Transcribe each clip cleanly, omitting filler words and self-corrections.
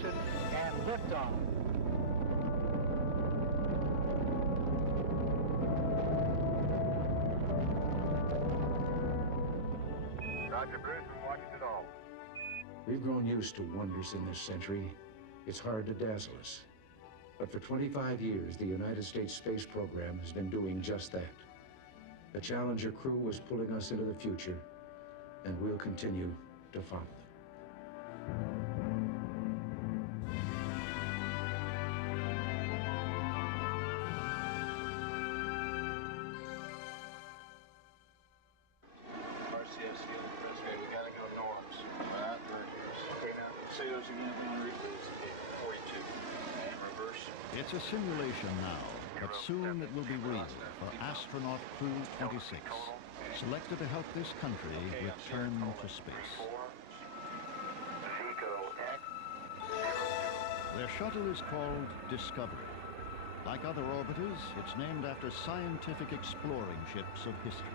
ignition and liftoff. Roger, Bruce, we're watching it all. We've grown used to wonders in this century. It's hard to dazzle us. But for 25 years, the United States space program has been doing just that. The Challenger crew was pulling us into the future, and we'll continue to follow them. RCS field, Chris. Okay, we gotta go norms. Right, okay, now, say those again, Henry. Okay, 42. And reverse. It's a simulation now, but soon it will be real for astronaut crew 26, selected to help this country return to space. Their shuttle is called Discovery. Like other orbiters, it's named after scientific exploring ships of history.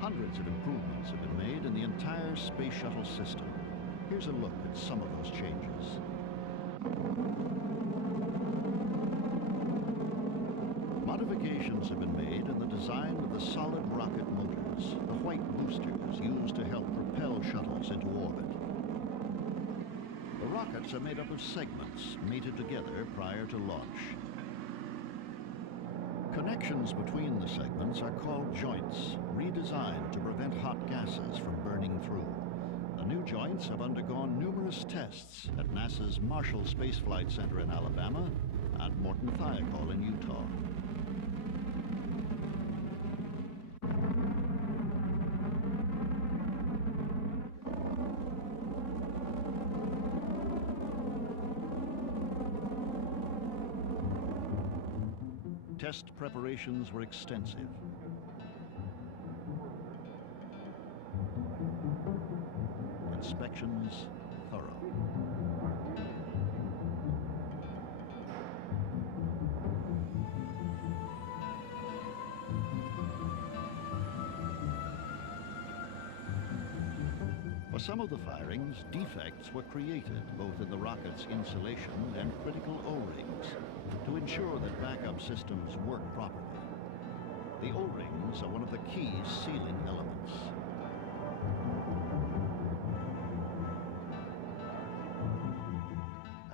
Hundreds of improvements have been made in the entire space shuttle system. Here's a look at some of those changes. Modifications have been made in the design of the solid rocket motors, the white boosters used to help propel shuttles into orbit. The rockets are made up of segments mated together prior to launch. Connections between the segments are called joints, redesigned to prevent hot gases from burning through. The new joints have undergone numerous tests at NASA's Marshall Space Flight Center in Alabama and Morton Thiokol in Utah. Test preparations were extensive. Inspections thorough. For some of the firings, defects were created both in the rocket's insulation and critical O-rings to ensure that backup systems work properly. The O-rings are one of the key sealing elements.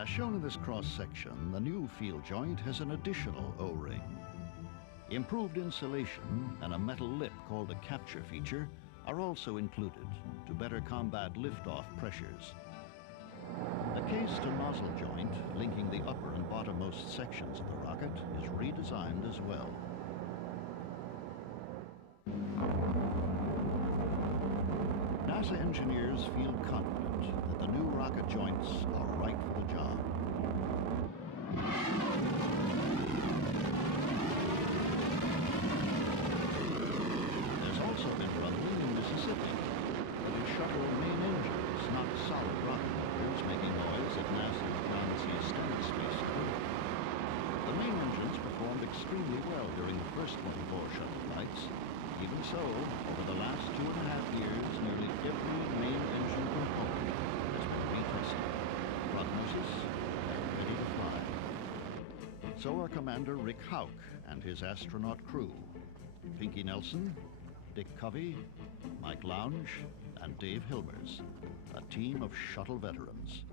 As shown in this cross-section, the new field joint has an additional O-ring. Improved insulation and a metal lip called a capture feature are also included to better combat liftoff pressures. The case to nozzle joint linking the upper and bottommost sections of the rocket is redesigned as well. NASA engineers feel confident that the new rocket joints are right for the job. There's also been rumbling in Mississippi that it shuttle main engines, not solid rocket motors, making noise at NASA's Ground Sea Stennis Space Center. The main engines performed extremely well during the first 24 shuttle flights. Even so, over the last 2.5 years, nearly every main engine component has been retested. Prognosis, they're ready to fly. So are Commander Rick Houck and his astronaut crew, Pinky Nelson, Dick Covey, Mike Lounge, and Dave Hilmers, a team of shuttle veterans.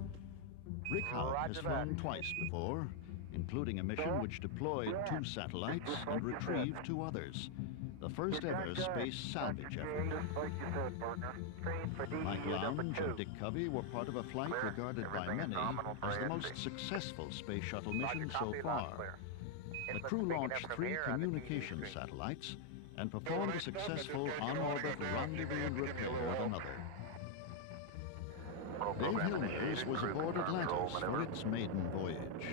Rick Houck has flown twice before, including a mission which deployed 2 satellites and retrieved 2 others. The first ever space salvage effort. Mike Lounge and Dick Covey were part of a flight regarded by many as the most successful space shuttle mission so far. The crew launched 3 communication satellites and performed a successful on-orbit rendezvous and repair of another. Dave Hilmers was aboard Atlantis for its maiden voyage.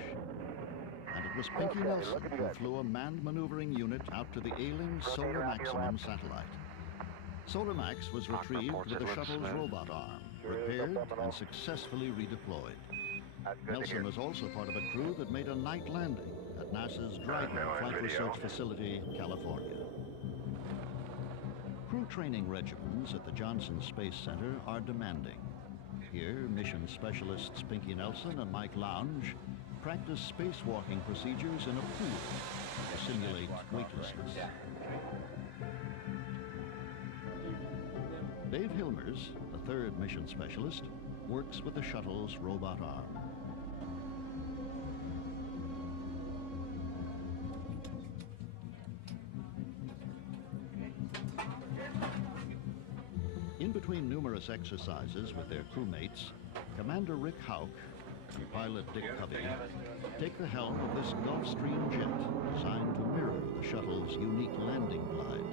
And it was Pinky Nelson who flew a manned maneuvering unit out to the ailing Solar Maximum satellite. Solar Max was retrieved with the shuttle's robot arm, repaired and successfully redeployed. Nelson was also part of a crew that made a night landing at NASA's Dryden Flight Research Facility, California. Crew training regimens at the Johnson Space Center are demanding. Here, mission specialists Pinky Nelson and Mike Lounge practice spacewalking procedures in a pool to simulate weightlessness. Dave Hilmers, the third mission specialist, works with the shuttle's robot arm. In between numerous exercises with their crewmates, Commander Rick Hauk and pilot Dick Covey take the helm of this Gulfstream jet designed to mirror the shuttle's unique landing glide.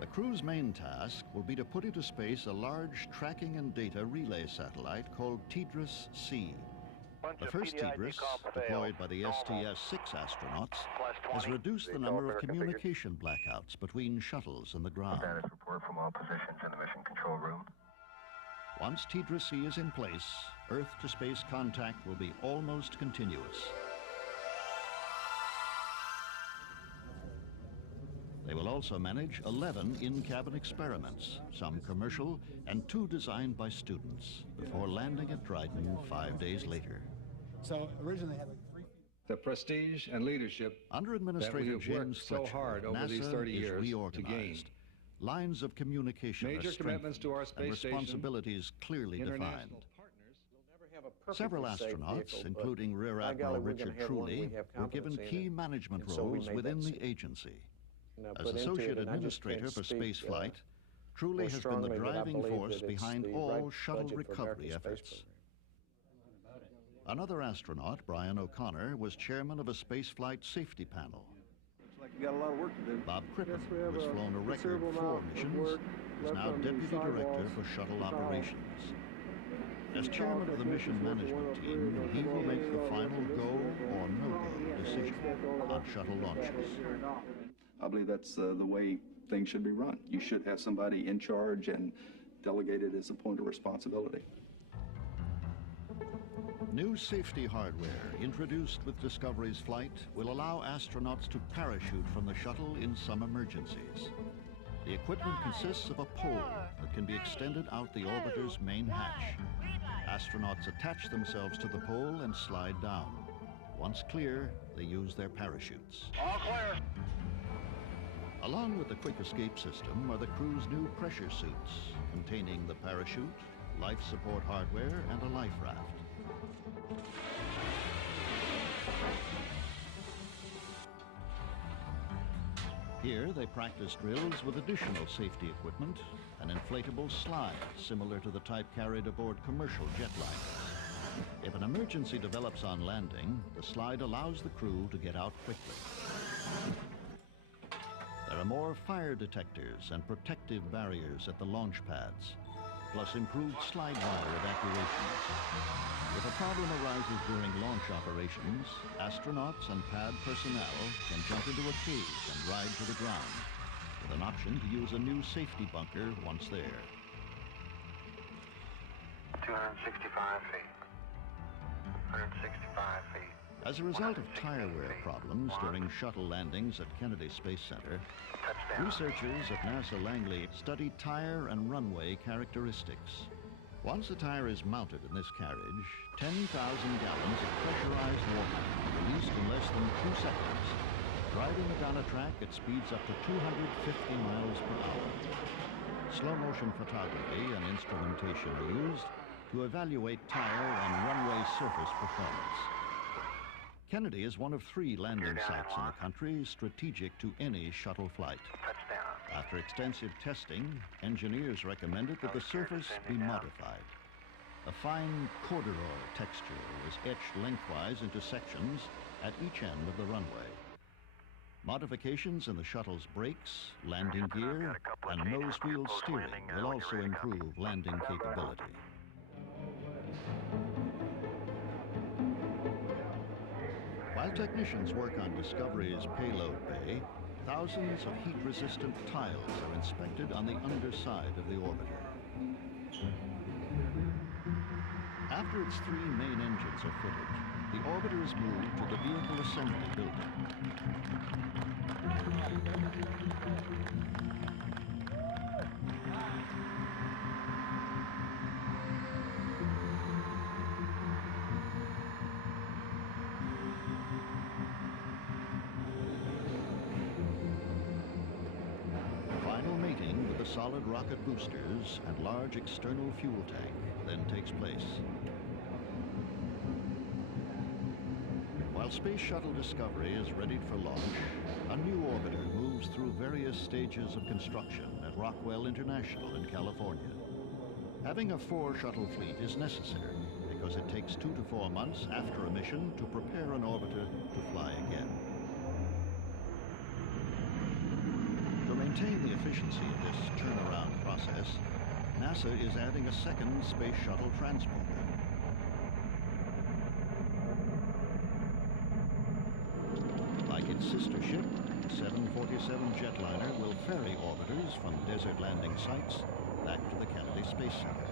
The crew's main task will be to put into space a large tracking and data relay satellite called TDRS-C. The first TDRS, deployed by the STS-6 astronauts, has reduced the number of communication blackouts between shuttles and the ground. Status report from all positions in the mission control room. Once TDRS-C is in place, Earth-to-space contact will be almost continuous. They will also manage 11 in-cabin experiments, some commercial and 2 designed by students, before landing at Dryden 5 days later. So originally had like 3 feet. The prestige and leadership Under that we Administrator have James worked so Fletcher, hard over these NASA 30 is years to reorganized. gain. Lines of communication are Major commitments strengthened to our and space station, responsibilities clearly defined. international partners. Several astronauts, including Rear Admiral Richard Truly, were given key management roles within the agency. As Associate Administrator for Spaceflight, Truly has been the driving force behind all shuttle recovery efforts. Another astronaut, Brian O'Connor, was chairman of a spaceflight safety panel. Like you got a lot of work to do. Bob Crippen, Yes, we who have has a flown a record considerable 4 amount of missions, work is left now on the Deputy Director sidewalls for shuttle and towers. operations. As chairman of the mission management team, he will make the final go or no-go decision on shuttle launches. I believe that's the way things should be run. You should have somebody in charge and delegated as a point of responsibility. New safety hardware introduced with Discovery's flight will allow astronauts to parachute from the shuttle in some emergencies. The equipment consists of a pole that can be extended out the orbiter's main hatch. Astronauts attach themselves to the pole and slide down. Once clear, they use their parachutes. All clear. Along with the quick escape system are the crew's new pressure suits containing the parachute, life support hardware, and a life raft. Here they practice drills with additional safety equipment, an inflatable slide similar to the type carried aboard commercial jetliners. If an emergency develops on landing, the slide allows the crew to get out quickly. There are more fire detectors and protective barriers at the launch pads, plus improved slide wire evacuations. If a problem arises during launch operations, astronauts and pad personnel can jump into a cage and ride to the ground, with an option to use a new safety bunker once there. 265 feet. 165 feet. As a result of tire wear problems during shuttle landings at Kennedy Space Center, researchers at NASA Langley study tire and runway characteristics. Once a tire is mounted in this carriage, 10,000 gallons of pressurized water are released in less than 2 seconds, driving it down a track at speeds up to 250 miles per hour. Slow motion photography and instrumentation are used to evaluate tire and runway surface performance. Kennedy is one of 3 landing sites in the country strategic to any shuttle flight. After extensive testing, engineers recommended that the surface be modified. A fine corduroy texture was etched lengthwise into sections at each end of the runway. Modifications in the shuttle's brakes, landing gear, and nose-wheel steering will also improve landing capability. While technicians work on Discovery's payload bay, thousands of heat-resistant tiles are inspected on the underside of the orbiter. After its 3 main engines are fitted, the orbiter is moved to the vehicle assembly building. Final mating with the solid rocket boosters and large external fuel tank then takes place. While Space Shuttle Discovery is readied for launch, a new orbiter moves through various stages of construction at Rockwell International in California. Having a 4-shuttle fleet is necessary because it takes 2 to 4 months after a mission to prepare an orbiter to fly again. To maintain the efficiency of this turnaround process, NASA is adding a second Space Shuttle transporter. Like its sister ship, the 747 jetliner will ferry orbiters from desert landing sites back to the Kennedy Space Center.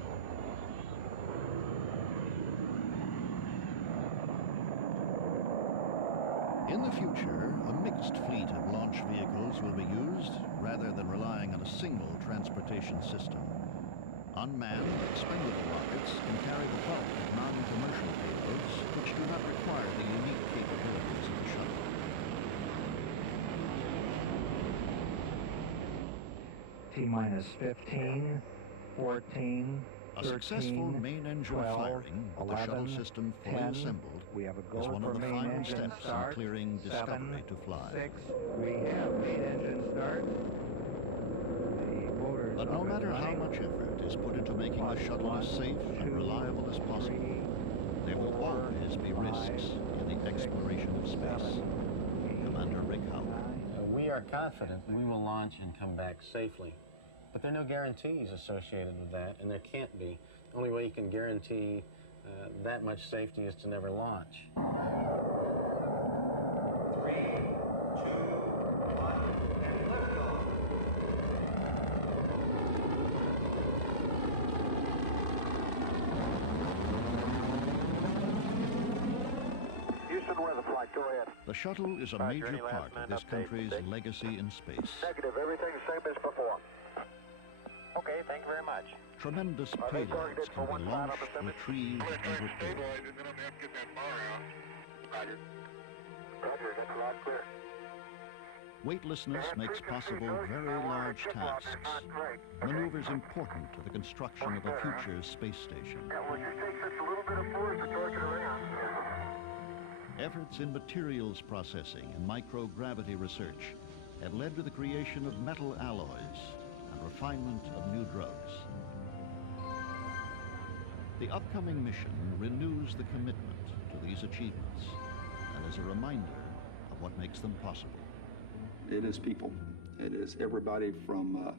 In the future, a mixed fleet of launch vehicles will be used rather than relying on a single transportation system. Unmanned, expendable rockets can carry the bulk of non-commercial payloads, which do not require the unique capabilities of the shuttle. T-minus 15, 14, A 13, successful main engine 12, firing with the 11, shuttle system fully 10. Assembled We have a is go one for of the main final engine steps start. in clearing 7, Discovery to fly. 6. We have main engine start. The motors But no up and matter how running. much effort is put into making the shuttle as safe and reliable as possible, there will always be risks in the exploration of space. Commander Rick Howard. We are confident we will launch and come back safely. But there are no guarantees associated with that, and there can't be. The only way you can guarantee that much safety is to never launch. 3, 2, 1, and liftoff. Houston, weather flight, go ahead. The shuttle is a Roger, major any last part of minute this update? country's legacy in space. Negative, everything's same as before. Okay, thank you very much. Tremendous Are they payloads targeted can for be one side on launched, the summit? retrieved, and repaired. Roger, that's a lot clear. Weightlessness makes possible very large tasks, maneuvers important to the construction of a future space station. Yeah, well, just take just a little bit of force to torque it around. Efforts in materials processing and microgravity research have led to the creation of metal alloys and refinement of new drugs. The upcoming mission renews the commitment to these achievements and is a reminder of what makes them possible. It is people. It is everybody from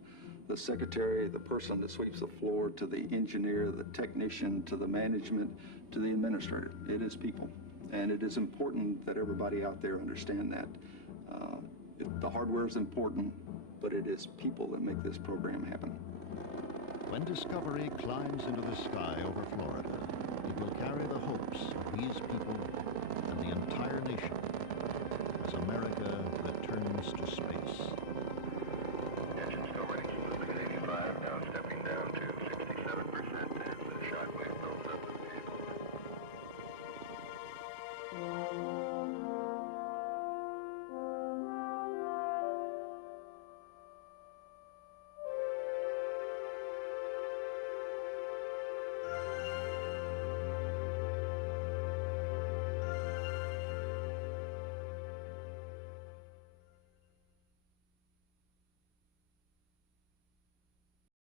the secretary, the person that sweeps the floor, to the engineer, the technician, to the management, to the administrator. It is people. And it is important that everybody out there understand that. The hardware is important, but it is people that make this program happen. When Discovery climbs into the sky over Florida, it will carry the hopes of these people and the entire nation as America returns to space.